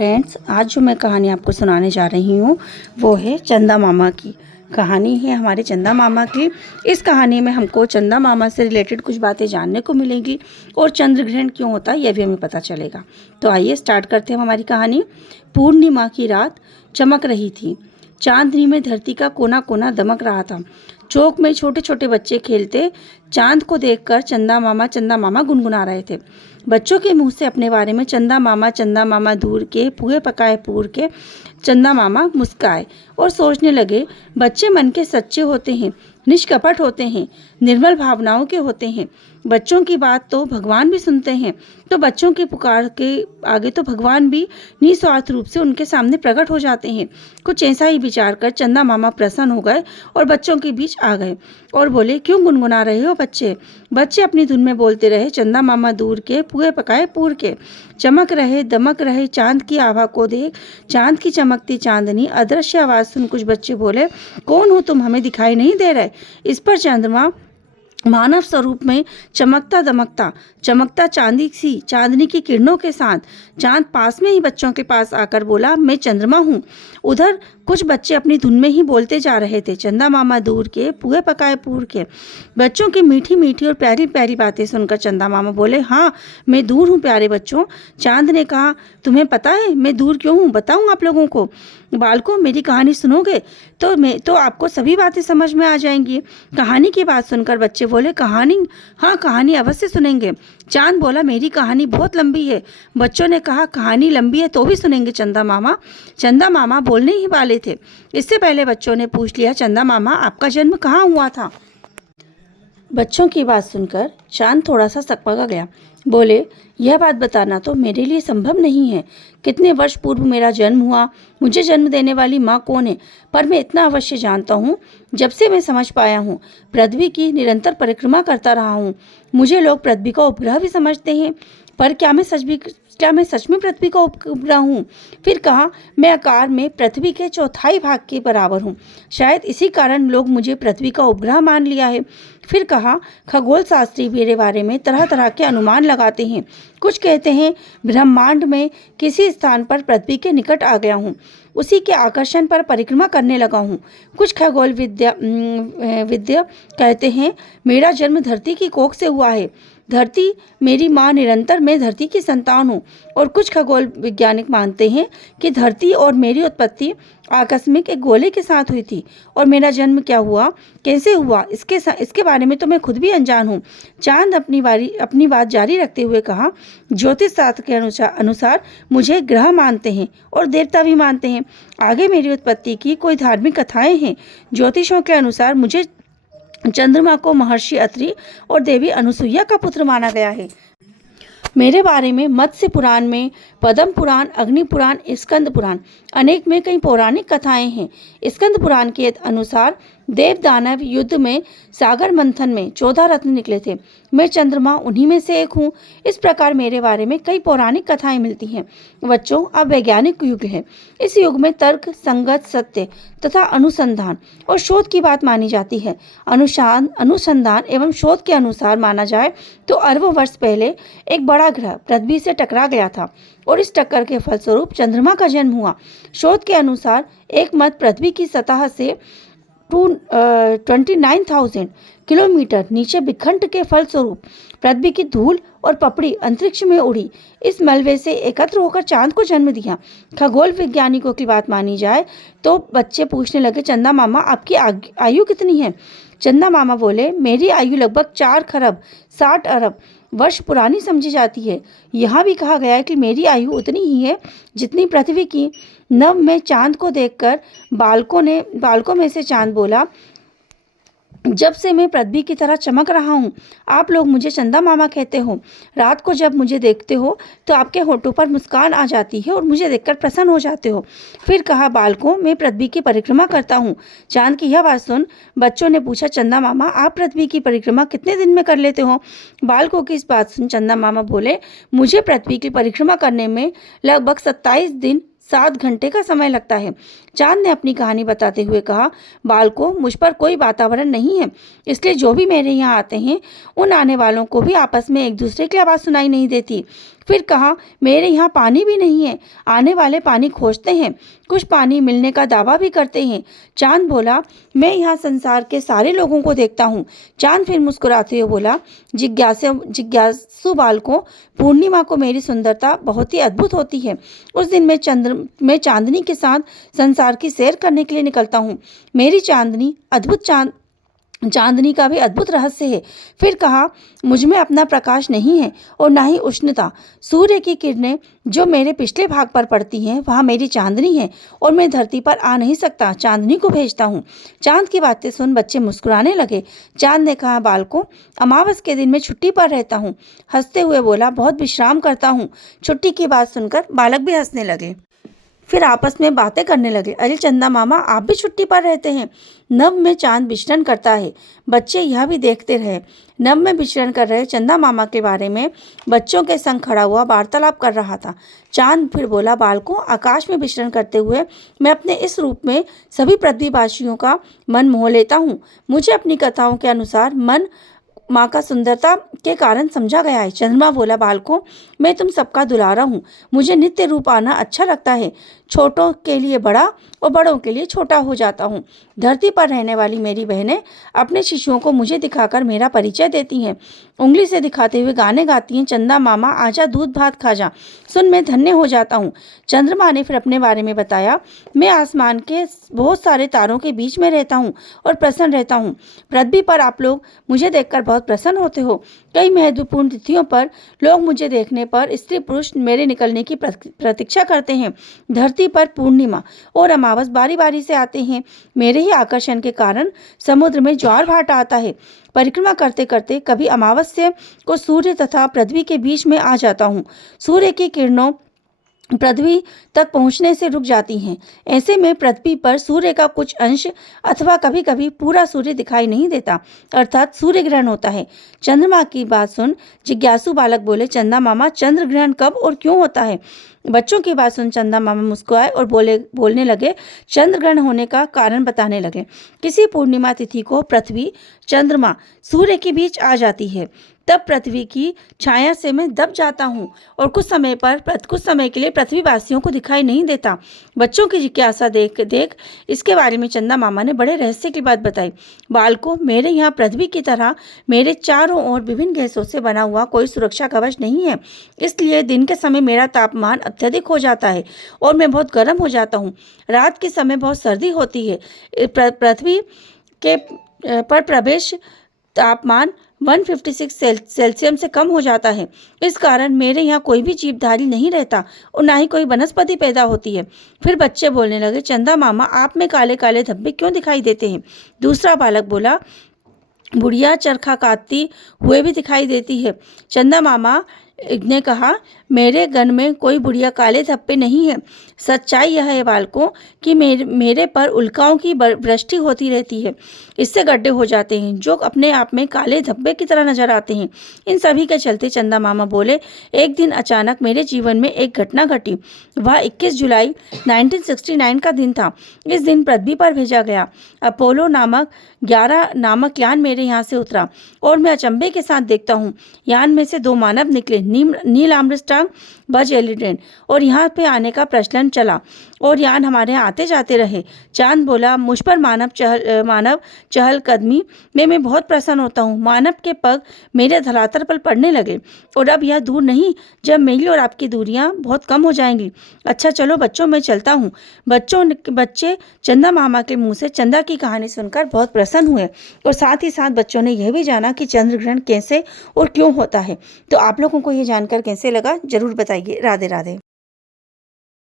Friends, आज जो मैं कहानी आपको सुनाने जा रही हूँ वो है चंदा मामा की कहानी है। हमारे चंदा मामा की इस कहानी में हमको चंदा मामा से रिलेटेड कुछ बातें जानने को मिलेंगी और चंद्र ग्रहण क्यों होता है यह भी हमें पता चलेगा। तो आइए स्टार्ट करते हैं हमारी कहानी। पूर्णिमा की रात चमक रही थी। चांदनी में धरती का कोना कोना दमक रहा था। चौक में छोटे छोटे बच्चे खेलते चांद को देखकर चंदा मामा गुनगुना रहे थे। बच्चों के मुंह से अपने बारे में चंदा मामा दूर के पुए पकाए पूर के चंदा मामा मुस्काए और सोचने लगे, बच्चे मन के सच्चे होते हैं, निष्कपट होते हैं, निर्मल भावनाओं के होते हैं। बच्चों की बात तो भगवान भी सुनते हैं। तो बच्चों की पुकार के आगे तो भगवान भी निस्वार्थ रूप से उनके सामने प्रकट हो जाते हैं। कुछ ऐसा ही विचार कर चंदा मामा प्रसन्न हो गए और बच्चों के बीच आ गए और बोले, क्यों गुनगुना रहे हो बच्चे? बच्चे अपनी धुन में बोलते रहे, चंदा मामा दूर के पुए पकाए पूर के, चमक रहे दमक रहे चांद की आभा को देख, चांद की चमकती चांदनी, अदृश्य आवाज सुन कुछ बच्चे बोले, कौन हो तुम, हमें दिखाई नहीं दे रहे? इस पर चंद्रमा मानव स्वरूप में चमकता दमकता चमकता चांदनी की किरणों के साथ चांद पास में ही बच्चों के पास आकर बोला, मैं चंद्रमा हूँ। उधर कुछ बच्चे अपनी धुन में ही बोलते जा रहे थे, चंदा मामा दूर के पुए पकाए पूर के। बच्चों की मीठी मीठी और प्यारी प्यारी बातें सुनकर चंदा मामा बोले, हाँ मैं दूर हूँ प्यारे बच्चों। चांद ने कहा, तुम्हें पता है मैं दूर क्यों हूँ? बताऊँ आप लोगों को? बालकों, मेरी कहानी सुनोगे तो आपको सभी बातें समझ में आ जाएंगी। कहानी की बात सुनकर बच्चे बोले, कहानी? हाँ कहानी अवश्य सुनेंगे। चांद बोला, मेरी कहानी बहुत लंबी है। बच्चों ने कहा, कहानी लंबी है तो भी सुनेंगे चंदा मामा। चंदा मामा बोलने ही वाले थे, इससे पहले बच्चों ने पूछ लिया, चंदा मामा आपका जन्म कहाँ हुआ था? बच्चों की बात सुनकर चांद थोड़ा सा सकपका गया। बोले, यह बात बताना तो मेरे लिए संभव नहीं है। कितने वर्ष पूर्व मेरा जन्म हुआ, मुझे जन्म देने वाली माँ कौन है, पर मैं इतना अवश्य जानता हूँ, जब से मैं समझ पाया हूँ, पृथ्वी की निरंतर परिक्रमा करता रहा हूँ। मुझे लोग पृथ्वी का उपग्रह भी समझते हैं, पर क्या मैं सच में पृथ्वी का उपग्रह हूँ? फिर कहा, मैं आकार में पृथ्वी के चौथाई भाग के बराबर हूँ। शायद इसी कारण लोग मुझे पृथ्वी का उपग्रह मान लिया है। फिर कहा, खगोल शास्त्री मेरे बारे में तरह तरह के अनुमान लगाते हैं। कुछ कहते हैं ब्रह्मांड में किसी स्थान पर पृथ्वी के निकट आ गया हूँ, उसी के आकर्षण पर परिक्रमा करने लगा हूँ। कुछ खगोल विद्या कहते हैं मेरा जन्म धरती की कोख से हुआ है, धरती मेरी माँ, निरंतर मैं धरती की संतान हूँ। और कुछ खगोल वैज्ञानिक मानते हैं कि धरती और मेरी उत्पत्ति आकस्मिक एक गोले के साथ हुई थी। और मेरा जन्म क्या हुआ, कैसे हुआ, इसके बारे में तो मैं खुद भी अनजान हूँ। चांद अपनी बात जारी रखते हुए कहा, ज्योतिष शास्त्र के अनुसार मुझे ग्रह मानते हैं और देवता भी मानते हैं। आगे मेरी उत्पत्ति की कोई धार्मिक कथाएं हैं। ज्योतिषों के अनुसार मुझे चंद्रमा को महर्षि अत्रि और देवी अनुसुईया का पुत्र माना गया है। मेरे बारे में मत्स्य पुराण में, पद्म पुराण, अग्नि पुराण, स्कंद पुराण अनेक में कई पौराणिक कथाएं हैं। स्कंद पुराण के अनुसार देव दानव युद्ध में सागर मंथन में 14 रत्न निकले थे। मैं चंद्रमा उन्हीं में से एक हूँ। इस प्रकार मेरे बारे में कई पौराणिक कथाएं मिलती हैं। बच्चों, अब वैज्ञानिक युग है। इस युग में तर्क संगत सत्य तथा अनुसंधान और शोध की बात मानी जाती है। अनुसंधान एवं शोध के अनुसार माना जाए तो अरबों वर्ष पहले एक बड़ा ग्रह पृथ्वी से टकरा गया था और इस टक्कर के फलस्वरूप चंद्रमा का जन्म हुआ। शोध के अनुसार एक मत पृथ्वी की सतह से 29,000 किलोमीटर नीचे विखंड के फलस्वरूप पृथ्वी की धूल और पपड़ी अंतरिक्ष में उड़ी। इस मलबे से एकत्र होकर चांद को जन्म दिया। खगोल वैज्ञानिकों की बात मानी जाए तो बच्चे पूछने लगे, चंदा मामा आपकी आयु कितनी है? चंदा मामा बोले, मेरी आयु लगभग 4 खरब 60 अरब वर्ष पुरानी समझी जाती है। यहाँ भी कहा गया है कि मेरी आयु उतनी ही है जितनी पृथ्वी की। नव में चांद को देखकर बालकों में से चांद बोला, जब से मैं पृथ्वी की तरह चमक रहा हूँ। आप लोग मुझे चंदा मामा कहते हो। रात को जब मुझे देखते हो तो आपके होठों पर मुस्कान आ जाती है और मुझे देखकर प्रसन्न हो जाते हो। फिर कहा, बालकों, मैं पृथ्वी की परिक्रमा करता हूँ। चांद की यह बात सुन बच्चों ने पूछा, चंदा मामा आप पृथ्वी की परिक्रमा कितने दिन में कर लेते हो? बालकों की इस बात सुन चंदा मामा बोले, मुझे पृथ्वी की परिक्रमा करने में लगभग 27 दिन 7 घंटे का समय लगता है। चांद ने अपनी कहानी बताते हुए कहा, बालकों, मुझ पर कोई वातावरण नहीं है, इसलिए जो भी मेरे यहाँ आते हैं उन आने वालों को भी आपस में एक दूसरे की आवाज़ सुनाई नहीं देती। फिर कहा, मेरे यहाँ पानी भी नहीं है, आने वाले पानी खोजते हैं, कुछ पानी मिलने का दावा भी करते हैं। चांद बोला, मैं यहाँ संसार के सारे लोगों को देखता हूँ। चांद फिर मुस्कुराते हुए बोला, जिज्ञासु बालकों, पूर्णिमा को मेरी सुंदरता बहुत ही अद्भुत होती है। उस दिन मैं चांदनी के साथ संसार की सैर करने के लिए निकलता हूँ। मेरी चांदनी का भी अद्भुत रहस्य है। फिर कहा, मुझ में अपना प्रकाश नहीं है और ना ही उष्णता। सूर्य की किरणें जो मेरे पिछले भाग पर पड़ती हैं वहाँ मेरी चांदनी है और मैं धरती पर आ नहीं सकता, चांदनी को भेजता हूँ। चांद की बातें सुन बच्चे मुस्कुराने लगे। चांद ने कहा, बालकों, अमावस के दिन मैं छुट्टी पर रहता हूँ। हंसते हुए बोला, बहुत विश्राम करता हूँ। छुट्टी की बात सुनकर बालक भी हंसने लगे। फिर आपस में बातें करने लगे। अरे चंदा मामा, आप भी छुट्टी पर रहते हैं। नभ में चांद विचरण करता है। बच्चे यह भी देखते रहे। नभ में विचरण कर रहे चंदा मामा के बारे में बच्चों के संग खड़ा हुआ वार्तालाप कर रहा था। चांद फिर बोला, बालकों, आकाश में विचरण करते हुए मैं अपने इस रूप में सभी पृथ्वीवासियों का मन मोह लेता हूँ। मुझे अपनी कथाओं के अनुसार मन माँ का सुंदरता के कारण समझा गया है। चंद्रमा बोला, बालकों, मैं तुम सबका दुलारा हूँ। मुझे नित्य रूप आना अच्छा लगता है। छोटों के लिए बड़ा और बड़ों के लिए छोटा हो जाता हूँ। धरती पर रहने वाली मेरी बहनें अपने शिशुओं को मुझे दिखाकर मेरा परिचय देती हैं। उंगली से दिखाते हुए गाने गाती हैं, चंदा मामा आजा दूध भात खा जा। सुन, मैं धन्य हो जाता हूँ। चंद्रमा ने फिर अपने बारे में बताया, मैं आसमान के बहुत सारे तारों के बीच में रहता हूँ और प्रसन्न रहता हूँ। पृथ्वी पर आप लोग मुझे देखकर बहुत प्रसन्न होते हो। कई महत्वपूर्ण तिथियों पर लोग मुझे देखने पर स्त्री पुरुष मेरे निकलने की प्रतीक्षा करते हैं। धरती पर पूर्णिमा और अमावस बारी बारी से आते हैं। मेरे ही आकर्षण के कारण समुद्र में ज्वार भाटा आता है। परिक्रमा करते करते कभी अमावस्या को सूर्य तथा पृथ्वी के बीच में आ जाता हूँ। सूर्य की किरणों पृथ्वी तक पहुंचने से रुक जाती हैं। ऐसे में पृथ्वी पर सूर्य का कुछ अंश अथवा कभी कभी पूरा सूर्य दिखाई नहीं देता, अर्थात सूर्य ग्रहण होता है। चंद्रमा की बात सुन जिज्ञासु बालक बोले, चंदा मामा, चंद्र ग्रहण कब और क्यों होता है? बच्चों की बात सुन चंदा मामा मुस्कुराए और बोलने लगे, चंद्र ग्रहण होने का कारण बताने लगे। किसी पूर्णिमा तिथि को पृथ्वी, चंद्रमा, सूर्य के बीच आ जाती है। तब पृथ्वी की छाया से मैं दब जाता हूँ और कुछ समय के लिए पृथ्वीवासियों को दिखाई नहीं देता। बच्चों की जिज्ञासा देख इसके बारे में चंदा मामा ने बड़े रहस्य की बात बताई। बालकों, मेरे यहाँ पृथ्वी की तरह मेरे चारों ओर विभिन्न गैसों से बना हुआ कोई सुरक्षा कवच नहीं है, इसलिए दिन के समय मेरा तापमान अत्यधिक हो जाता है और मैं बहुत गर्म हो जाता हूँ। रात के समय बहुत सर्दी होती है। पृथ्वी के पर प्रवेश तापमान 156 सेल्सियस से कम हो जाता है। इस कारण मेरे यहाँ कोई भी जीवधारी नहीं रहता और ना ही कोई वनस्पति पैदा होती है। फिर बच्चे बोलने लगे, चंदा मामा, आप में काले काले धब्बे क्यों दिखाई देते हैं? दूसरा बालक बोला, बुढ़िया चरखा काटती हुए भी दिखाई देती है। चंदा मामा ने कहा, मेरे गन में कोई बुढ़िया काले धब्बे नहीं है। सच्चाई यह है बालकों कि मेरे पर उल्काओं की वृष्टि होती रहती है। इससे गड्ढे हो जाते हैं जो अपने आप में काले धब्बे की तरह नजर आते हैं। इन सभी के चलते चंदा मामा बोले, एक दिन अचानक मेरे जीवन में एक घटना घटी। वह 21 जुलाई 1969 का दिन था। इस दिन पृथ्वी पर भेजा गया अपोलो 11 नामक यान मेरे यहाँ से उतरा और मैं अचंभे के साथ देखता हूँ, यान में से 2 मानव निकले, नील आर्मस्ट्रांग, बज एल्ड्रिन, और यहाँ पे आने का प्रचलन चला और यान हमारे यहाँ आते जाते रहे। चांद बोला, मुझ पर मानव चहलकदमी में मैं बहुत प्रसन्न होता हूँ। मानव के पग मेरे धरातल पर पड़ने लगे और अब यह दूर नहीं जब मेरी और आपकी दूरियां बहुत कम हो जाएंगी। अच्छा चलो बच्चों, मैं चलता हूँ। बच्चे चंदा मामा के मुंह से चंदा की कहानी सुनकर बहुत प्रसन्न हुए और साथ ही साथ बच्चों ने यह भी जाना कि चंद्र ग्रहण कैसे और क्यों होता है। तो आप लोगों को ये जानकर कैसे लगा, जरूर बताइए। राधे राधे।